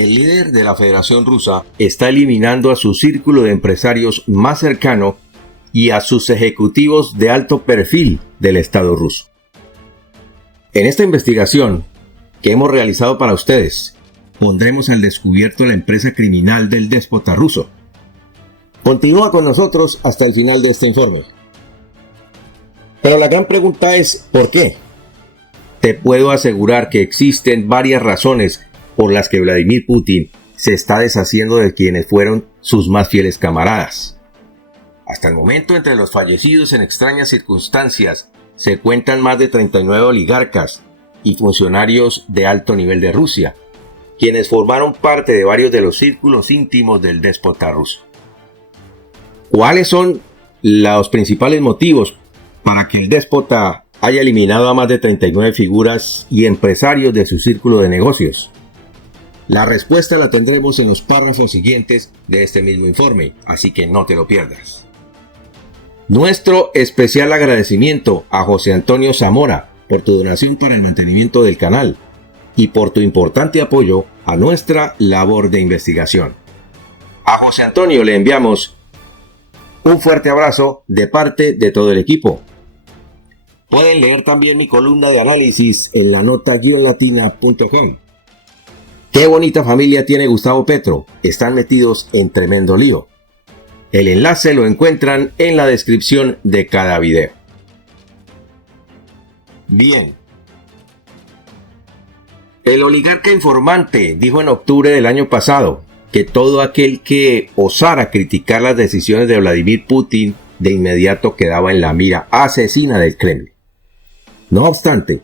El líder de la Federación Rusa está eliminando a su círculo de empresarios más cercano y a sus ejecutivos de alto perfil del Estado ruso. En esta investigación que hemos realizado para ustedes, pondremos al descubierto la empresa criminal del déspota ruso. Continúa con nosotros hasta el final de este informe. Pero la gran pregunta es, ¿por qué? Te puedo asegurar que existen varias razones por las que Vladimir Putin se está deshaciendo de quienes fueron sus más fieles camaradas. Hasta el momento, entre los fallecidos en extrañas circunstancias, se cuentan más de 39 oligarcas y funcionarios de alto nivel de Rusia, quienes formaron parte de varios de los círculos íntimos del déspota ruso. ¿Cuáles son los principales motivos para que el déspota haya eliminado a más de 39 figuras y empresarios de su círculo de negocios? La respuesta la tendremos en los párrafos siguientes de este mismo informe, así que no te lo pierdas. Nuestro especial agradecimiento a José Antonio Zamora por tu donación para el mantenimiento del canal y por tu importante apoyo a nuestra labor de investigación. A José Antonio le enviamos un fuerte abrazo de parte de todo el equipo. Pueden leer también mi columna de análisis en la nota-latina.com. Qué bonita familia tiene Gustavo Petro, están metidos en tremendo lío. El enlace lo encuentran en la descripción de cada video. Bien. El oligarca informante dijo en octubre del año pasado que todo aquel que osara criticar las decisiones de Vladimir Putin de inmediato quedaba en la mira asesina del Kremlin. No obstante,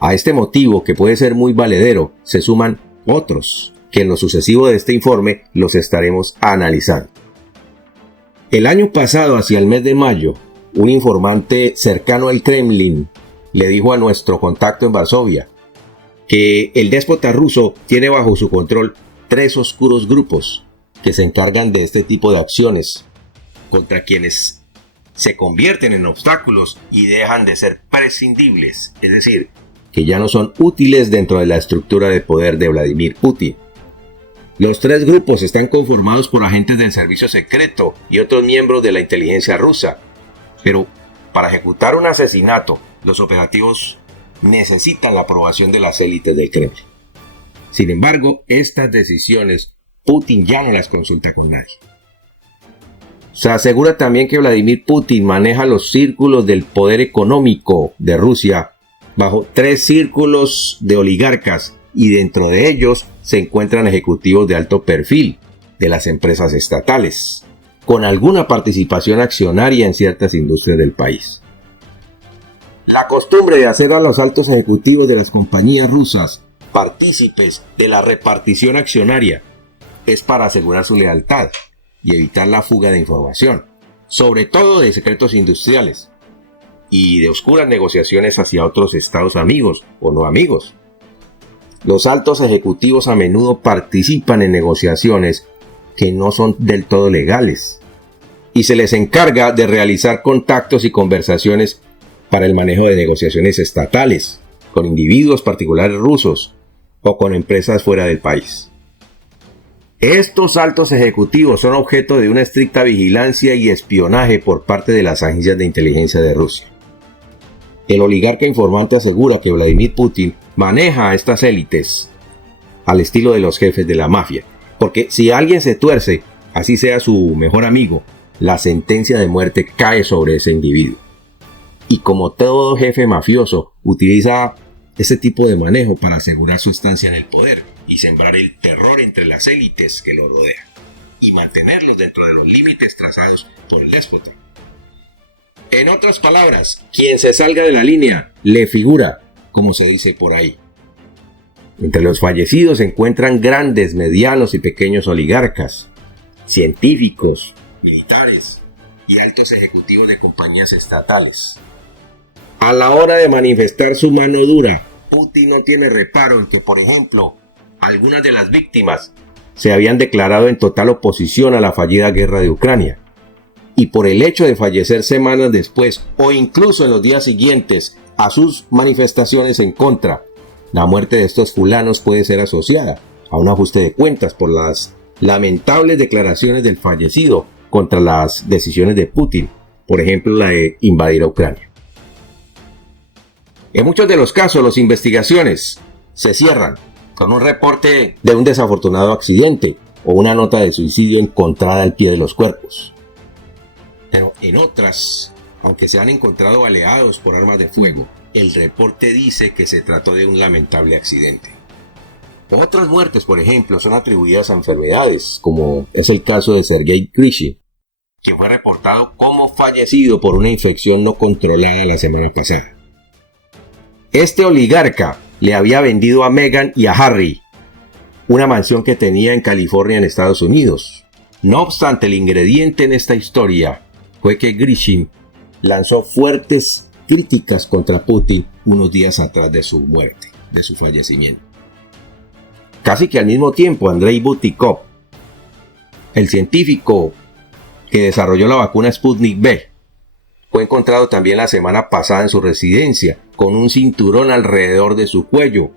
a este motivo, que puede ser muy valedero, se suman otros, que en lo sucesivo de este informe los estaremos analizando. El año pasado, hacia el mes de mayo, un informante cercano al Kremlin le dijo a nuestro contacto en Varsovia que el déspota ruso tiene bajo su control 3 oscuros grupos que se encargan de este tipo de acciones contra quienes se convierten en obstáculos y dejan de ser prescindibles, es decir, que ya no son útiles dentro de la estructura de poder de Vladimir Putin. Los 3 grupos están conformados por agentes del servicio secreto y otros miembros de la inteligencia rusa, pero para ejecutar un asesinato, los operativos necesitan la aprobación de las élites del Kremlin. Sin embargo, estas decisiones Putin ya no las consulta con nadie. Se asegura también que Vladimir Putin maneja los círculos del poder económico de Rusia bajo 3 círculos de oligarcas y dentro de ellos se encuentran ejecutivos de alto perfil de las empresas estatales, con alguna participación accionaria en ciertas industrias del país. La costumbre de hacer a los altos ejecutivos de las compañías rusas partícipes de la repartición accionaria es para asegurar su lealtad y evitar la fuga de información, sobre todo de secretos industriales y de oscuras negociaciones hacia otros estados amigos o no amigos. Los altos ejecutivos a menudo participan en negociaciones que no son del todo legales y se les encarga de realizar contactos y conversaciones para el manejo de negociaciones estatales con individuos particulares rusos o con empresas fuera del país. Estos altos ejecutivos son objeto de una estricta vigilancia y espionaje por parte de las agencias de inteligencia de Rusia. El oligarca informante asegura que Vladimir Putin maneja a estas élites al estilo de los jefes de la mafia, porque si alguien se tuerce, así sea su mejor amigo, la sentencia de muerte cae sobre ese individuo. Y como todo jefe mafioso, utiliza este tipo de manejo para asegurar su estancia en el poder y sembrar el terror entre las élites que lo rodean y mantenerlos dentro de los límites trazados por el déspota. En otras palabras, quien se salga de la línea le figura, como se dice por ahí. Entre los fallecidos se encuentran grandes, medianos y pequeños oligarcas, científicos, militares y altos ejecutivos de compañías estatales. A la hora de manifestar su mano dura, Putin no tiene reparo en que, por ejemplo, algunas de las víctimas se habían declarado en total oposición a la fallida guerra de Ucrania. Y por el hecho de fallecer semanas después o incluso en los días siguientes a sus manifestaciones en contra, la muerte de estos fulanos puede ser asociada a un ajuste de cuentas por las lamentables declaraciones del fallecido contra las decisiones de Putin, por ejemplo la de invadir a Ucrania. En muchos de los casos las investigaciones se cierran con un reporte de un desafortunado accidente o una nota de suicidio encontrada al pie de los cuerpos. Pero en otras, aunque se han encontrado baleados por armas de fuego, el reporte dice que se trató de un lamentable accidente. Otras muertes, por ejemplo, son atribuidas a enfermedades, como es el caso de Sergei Grishин, quien fue reportado como fallecido por una infección no controlada la semana pasada. Este oligarca le había vendido a Meghan y a Harry una mansión que tenía en California, en Estados Unidos. No obstante, el ingrediente en esta historia fue que Grishim lanzó fuertes críticas contra Putin unos días atrás de su muerte, de su fallecimiento. Casi que al mismo tiempo, Andrei Butikov, el científico que desarrolló la vacuna Sputnik V, fue encontrado también la semana pasada en su residencia con un cinturón alrededor de su cuello,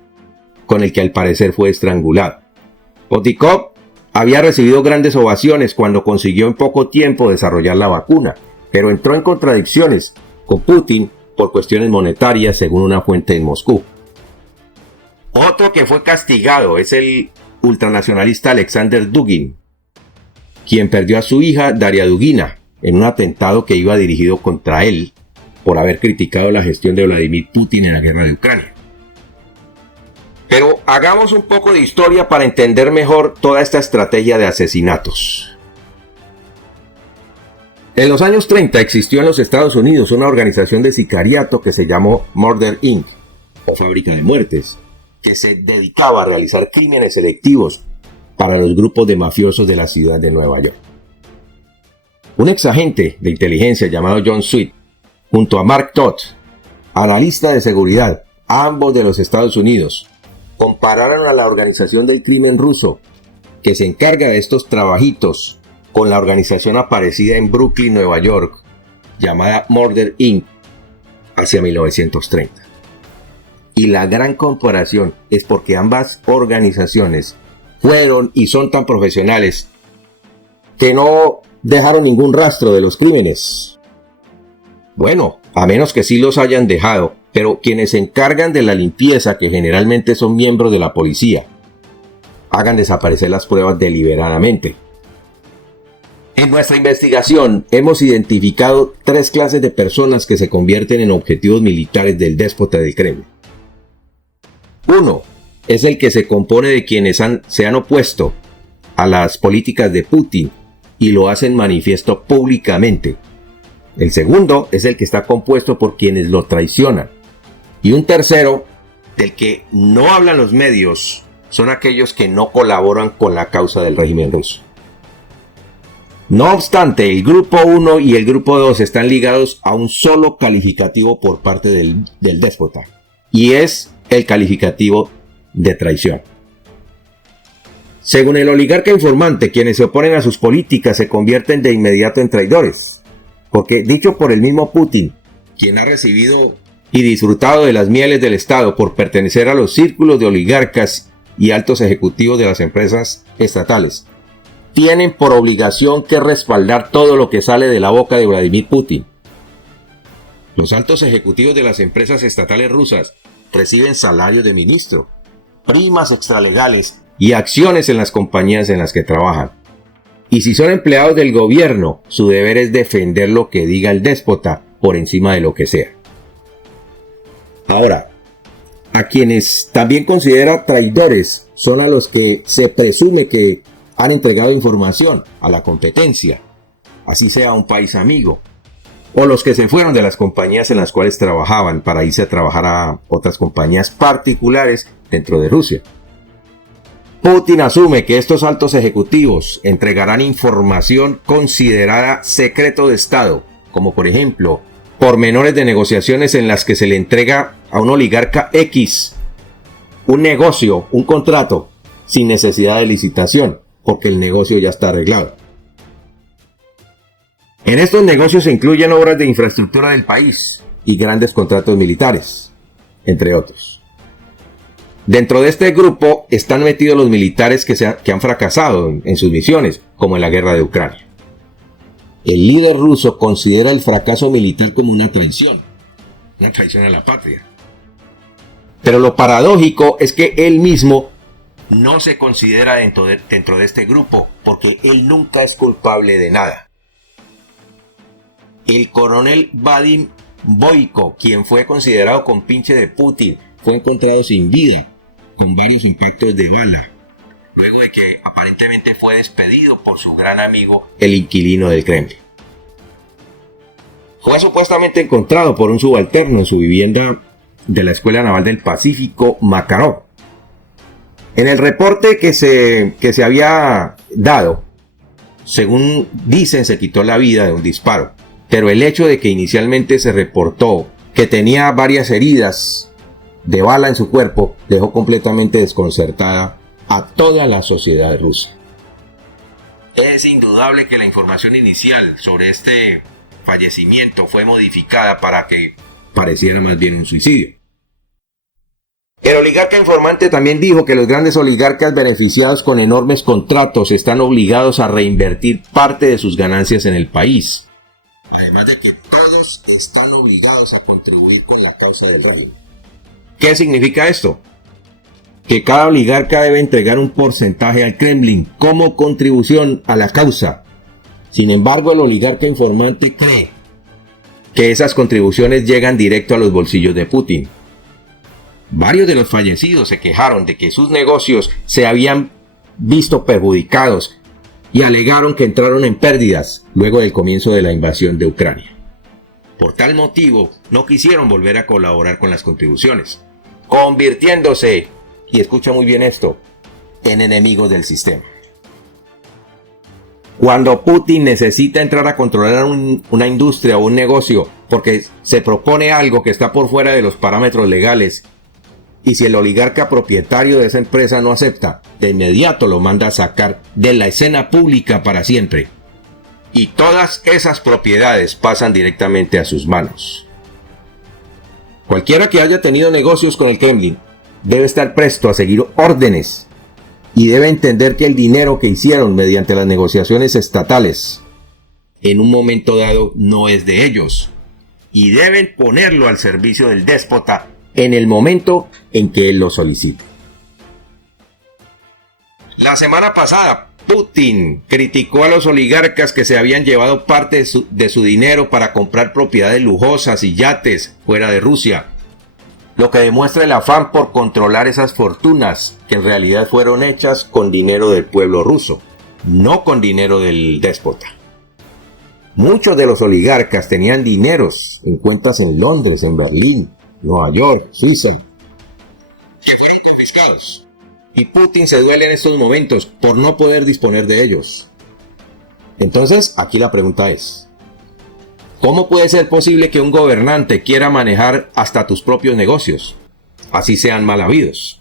con el que al parecer fue estrangulado. Butikov había recibido grandes ovaciones cuando consiguió en poco tiempo desarrollar la vacuna, pero entró en contradicciones con Putin por cuestiones monetarias, según una fuente en Moscú. Otro que fue castigado es el ultranacionalista Alexander Dugin, quien perdió a su hija Daria Dugina en un atentado que iba dirigido contra él por haber criticado la gestión de Vladimir Putin en la guerra de Ucrania. Pero hagamos un poco de historia para entender mejor toda esta estrategia de asesinatos. En los años 30 existió en los Estados Unidos una organización de sicariato que se llamó Murder Inc., o Fábrica de Muertes, que se dedicaba a realizar crímenes selectivos para los grupos de mafiosos de la ciudad de Nueva York. Un exagente de inteligencia llamado John Sweet, junto a Mark Todd, analista de seguridad, ambos de los Estados Unidos, compararon a la organización del crimen ruso, que se encarga de estos trabajitos, con la organización aparecida en Brooklyn, Nueva York, llamada Murder Inc., hacia 1930. Y la gran comparación es porque ambas organizaciones fueron y son tan profesionales que no dejaron ningún rastro de los crímenes. Bueno, a menos que sí los hayan dejado, pero quienes se encargan de la limpieza, que generalmente son miembros de la policía, hagan desaparecer las pruebas deliberadamente. En nuestra investigación hemos identificado 3 clases de personas que se convierten en objetivos militares del déspota del Kremlin. Uno es el que se compone de quienes se han opuesto a las políticas de Putin y lo hacen manifiesto públicamente. El segundo es el que está compuesto por quienes lo traicionan. Y un tercero, del que no hablan los medios, son aquellos que no colaboran con la causa del régimen ruso. No obstante, el grupo 1 y el grupo 2 están ligados a un solo calificativo por parte del déspota, y es el calificativo de traición. Según el oligarca informante, quienes se oponen a sus políticas se convierten de inmediato en traidores, porque dicho por el mismo Putin, quien ha recibido y disfrutado de las mieles del Estado por pertenecer a los círculos de oligarcas y altos ejecutivos de las empresas estatales, tienen por obligación que respaldar todo lo que sale de la boca de Vladimir Putin. Los altos ejecutivos de las empresas estatales rusas reciben salarios de ministro, primas extralegales y acciones en las compañías en las que trabajan. Y si son empleados del gobierno, su deber es defender lo que diga el déspota por encima de lo que sea. Ahora, a quienes también considera traidores son a los que se presume que han entregado información a la competencia, así sea un país amigo, o los que se fueron de las compañías en las cuales trabajaban para irse a trabajar a otras compañías particulares dentro de Rusia. Putin asume que estos altos ejecutivos entregarán información considerada secreto de Estado, como por ejemplo, pormenores de negociaciones en las que se le entrega a un oligarca X un negocio, un contrato, sin necesidad de licitación, porque el negocio ya está arreglado. En estos negocios se incluyen obras de infraestructura del país y grandes contratos militares, entre otros. Dentro de este grupo están metidos los militares que han fracasado en sus misiones, como en la guerra de Ucrania. El líder ruso considera el fracaso militar como una traición a la patria. Pero lo paradójico es que él mismo no se considera dentro de este grupo, porque él nunca es culpable de nada. El coronel Vadim Boyko, quien fue considerado compinche de Putin, fue encontrado sin vida, con varios impactos de bala, luego de que aparentemente fue despedido por su gran amigo, el inquilino del Kremlin. Fue supuestamente encontrado por un subalterno en su vivienda de la Escuela Naval del Pacífico, Makarov. En el reporte que se había dado, según dicen, se quitó la vida de un disparo, pero el hecho de que inicialmente se reportó que tenía varias heridas de bala en su cuerpo dejó completamente desconcertada a toda la sociedad rusa. Es indudable que la información inicial sobre este fallecimiento fue modificada para que pareciera más bien un suicidio. El oligarca informante también dijo que los grandes oligarcas beneficiados con enormes contratos están obligados a reinvertir parte de sus ganancias en el país, además de que todos están obligados a contribuir con la causa del régimen. ¿Qué significa esto? Que cada oligarca debe entregar un porcentaje al Kremlin como contribución a la causa. Sin embargo, el oligarca informante cree que esas contribuciones llegan directo a los bolsillos de Putin. Varios de los fallecidos se quejaron de que sus negocios se habían visto perjudicados y alegaron que entraron en pérdidas luego del comienzo de la invasión de Ucrania. Por tal motivo, no quisieron volver a colaborar con las contribuciones, convirtiéndose, y escucha muy bien esto, en enemigos del sistema. Cuando Putin necesita entrar a controlar una industria o un negocio porque se propone algo que está por fuera de los parámetros legales, y si el oligarca propietario de esa empresa no acepta, de inmediato lo manda a sacar de la escena pública para siempre. Y todas esas propiedades pasan directamente a sus manos. Cualquiera que haya tenido negocios con el Kremlin debe estar presto a seguir órdenes y debe entender que el dinero que hicieron mediante las negociaciones estatales en un momento dado no es de ellos y deben ponerlo al servicio del déspota en el momento en que él lo solicite. La semana pasada, Putin criticó a los oligarcas que se habían llevado parte de su dinero para comprar propiedades lujosas y yates fuera de Rusia, lo que demuestra el afán por controlar esas fortunas que en realidad fueron hechas con dinero del pueblo ruso, no con dinero del déspota. Muchos de los oligarcas tenían dineros en cuentas en Londres, en Berlín, Nueva York, Suiza, que fueron confiscados. Y Putin se duele en estos momentos por no poder disponer de ellos. Entonces, aquí la pregunta es, ¿cómo puede ser posible que un gobernante quiera manejar hasta tus propios negocios, así sean mal habidos?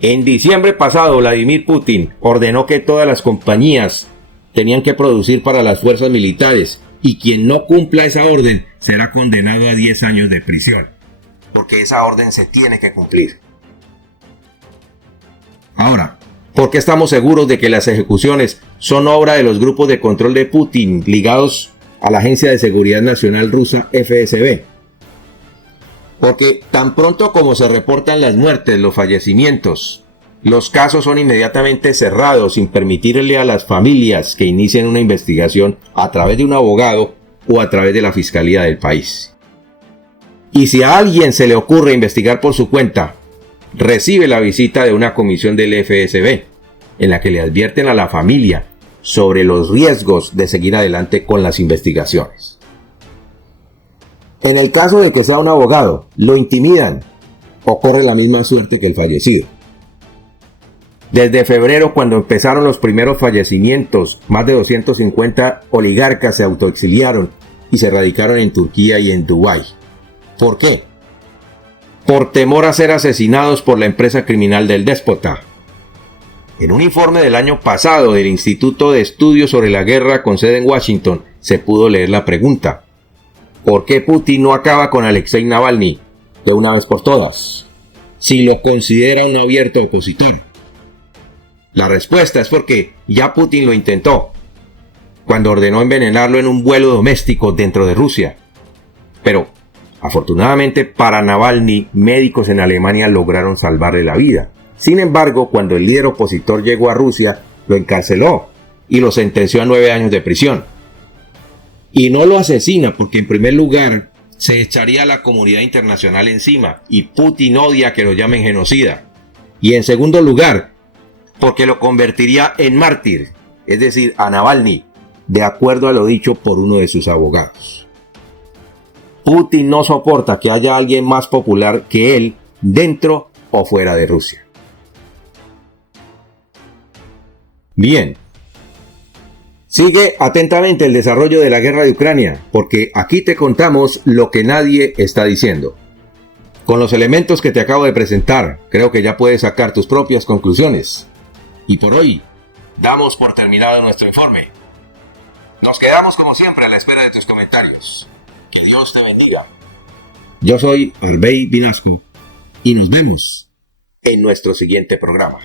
En diciembre pasado, Vladimir Putin ordenó que todas las compañías tenían que producir para las fuerzas militares y quien no cumpla esa orden será condenado a 10 años de prisión, porque esa orden se tiene que cumplir. Ahora, ¿por qué estamos seguros de que las ejecuciones son obra de los grupos de control de Putin ligados a la Agencia de Seguridad Nacional Rusa FSB? Porque tan pronto como se reportan las muertes, los fallecimientos, los casos son inmediatamente cerrados sin permitirle a las familias que inicien una investigación a través de un abogado o a través de la fiscalía del país. Y si a alguien se le ocurre investigar por su cuenta, recibe la visita de una comisión del FSB, en la que le advierten a la familia sobre los riesgos de seguir adelante con las investigaciones. En el caso de que sea un abogado, lo intimidan o corre la misma suerte que el fallecido. Desde febrero, cuando empezaron los primeros fallecimientos, más de 250 oligarcas se autoexiliaron y se radicaron en Turquía y en Dubái. ¿Por qué? Por temor a ser asesinados por la empresa criminal del déspota. En un informe del año pasado del Instituto de Estudios sobre la Guerra con sede en Washington, se pudo leer la pregunta: ¿por qué Putin no acaba con Alexei Navalny de una vez por todas? si lo considera un abierto opositor. La respuesta es porque ya Putin lo intentó, cuando ordenó envenenarlo en un vuelo doméstico dentro de Rusia. Pero, afortunadamente para Navalny, médicos en Alemania lograron salvarle la vida. Sin embargo, cuando el líder opositor llegó a Rusia, lo encarceló y lo sentenció a 9 años de prisión. Y no lo asesina porque, en primer lugar, se echaría a la comunidad internacional encima y Putin odia que lo llamen genocida. Y en segundo lugar, porque lo convertiría en mártir, es decir, a Navalny, de acuerdo a lo dicho por uno de sus abogados. Putin no soporta que haya alguien más popular que él dentro o fuera de Rusia. Bien. Sigue atentamente el desarrollo de la guerra de Ucrania, porque aquí te contamos lo que nadie está diciendo. Con los elementos que te acabo de presentar, creo que ya puedes sacar tus propias conclusiones. Y por hoy, damos por terminado nuestro informe. Nos quedamos como siempre a la espera de tus comentarios. Que Dios te bendiga. Yo soy Albey Vinasco y nos vemos en nuestro siguiente programa.